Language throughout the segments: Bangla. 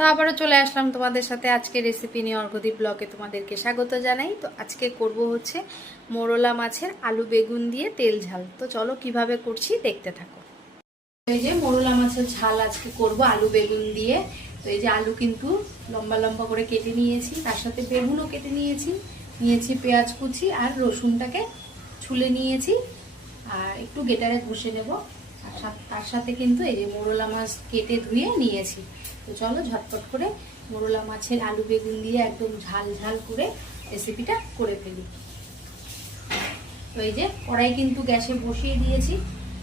তো আবারও চলে আসলাম তোমাদের সাথে আজকে রেসিপি নিয়ে অর্ঘদীপ ব্লগে তোমাদেরকে স্বাগত জানাই। তো আজকে করব হচ্ছে মোরলা মাছের আলু বেগুন দিয়ে তেল ঝাল। তো চলো কীভাবে করছি দেখতে থাকো। এই যে মোরলা মাছের ঝাল আজকে করব আলু বেগুন দিয়ে। তো এই যে আলু কিন্তু লম্বা লম্বা করে কেটে নিয়েছি, তার সাথে বেগুনও কেটে নিয়েছি নিয়েছি পেঁয়াজ কুচি আর রসুনটাকে ছুলে নিয়েছি। আর একটু গেটারে ঘষে নেব। আর তার সাথে কিন্তু এই যে মোরলা মাছ কেটে ধুয়ে নিয়েছি। তো চলো ঝটপট করে মোরলা মাছের আলু বেগুন দিয়ে একদম ঝাল ঝাল করে রেসিপিটা করে ফেলি। তো এই যে কড়াই কিন্তু গ্যাসে বসিয়ে দিয়েছি।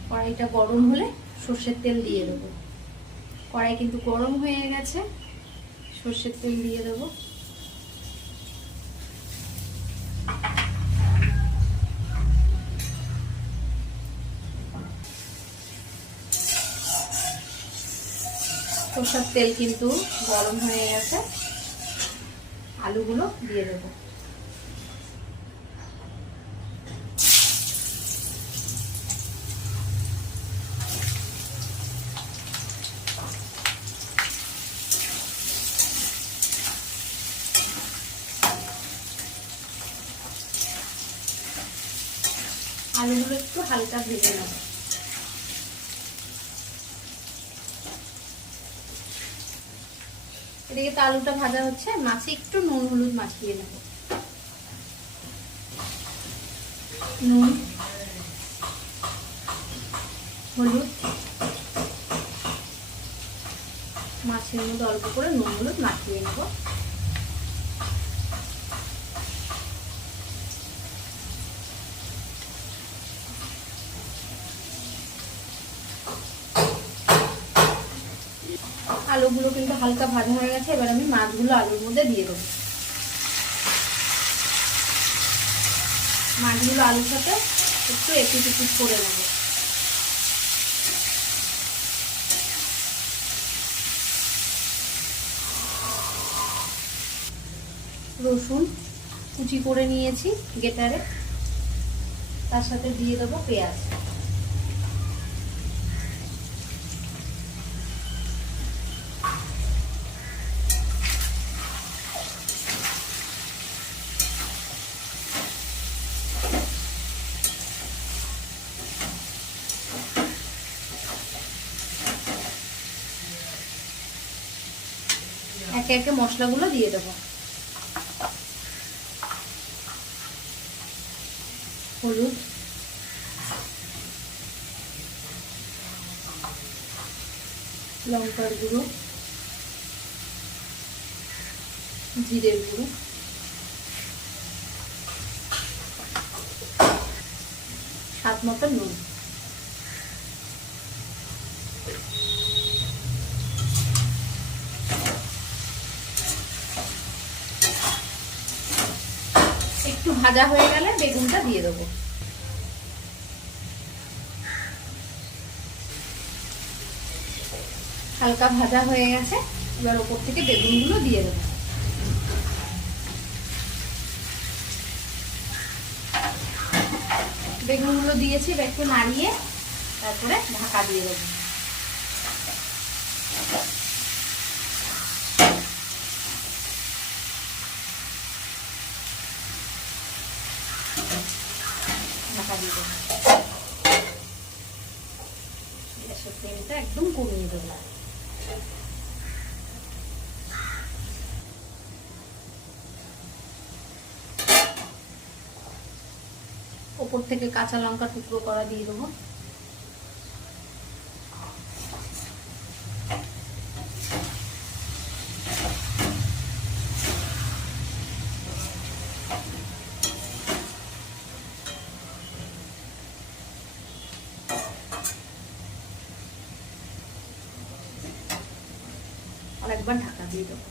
কড়াইটা গরম হলে সর্ষের তেল দিয়ে দেবো। কড়াই কিন্তু গরম হয়ে গেছে। সর্ষের তেল দিয়ে দেবো। সর্ষের তেল কিন্তু গরম হয়ে গেছে। আলুগুলো দিয়ে দেবো। আলুগুলো একটু হালকা ভেজে নেব। এদিকে তো আলুটা ভাজা হচ্ছে, মাছে একটু নুন, হলুদ মাখিয়ে নেব। নুন, হলুদ, মাছের মধ্যে অল্প করে নুন, হলুদ মাখিয়ে নেব। আলুগুলো কিন্তু হালকা ভাজা হয়ে গেছে, এবার আমি মাছগুলো আলুর মধ্যে দিয়ে দেবো। মাছগুলো আলুর সাথে একটু একটু একটু করে নেব। রসুন কুচি করে নিয়েছি গেটারে, তার সাথে দিয়ে দেবো পেঁয়াজ। একে একে মশলাগুলো দিয়ে দেবো। হলুদ। লঙ্কার গুঁড়ো। জিরের গুঁড়ো। স্বাদ মতো নুন। একটু ভাজা হয়ে গেলে বেগুনটা দিয়ে দেবো। হালকা ভাজা হয়ে গেছে, এবার ওপর থেকে বেগুনগুলো দিয়ে দেবো। বেগুনগুলো দিয়েছি একটু নাড়িয়ে তারপরে ঢাকা দিয়ে দেবো। দেবো একদম কমিয়ে দেবো। ওপর থেকে কাঁচা লঙ্কা টুকরো করা দিয়ে দেবো। আর ঢাকা দিয়ে দেবো।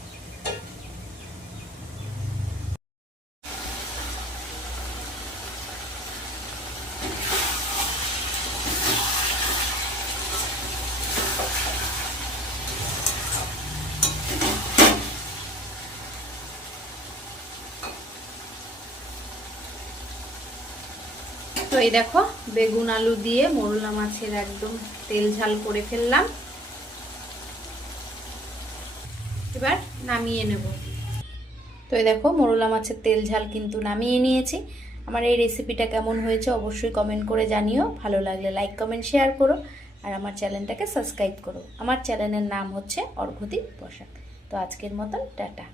তো এই দেখো, বেগুন আলু দিয়ে মোরলা মাছের একদম তেল ঝাল করে ফেললাম। এবার নামিয়ে নেব। তো দেখো, মোরলা মাছের তেল ঝাল কিন্তু নামিয়ে নিয়েছি। আমার এই রেসিপিটা কেমন হয়েছে অবশ্যই কমেন্ট করে জানিও। ভালো লাগলে লাইক কমেন্ট শেয়ার করো আর আমার চ্যানেলটাকে সাবস্ক্রাইব করো। আমার চ্যানেলের নাম হচ্ছে অর্ঘদীপ পোশাক তো আজকের মতন, টাটা।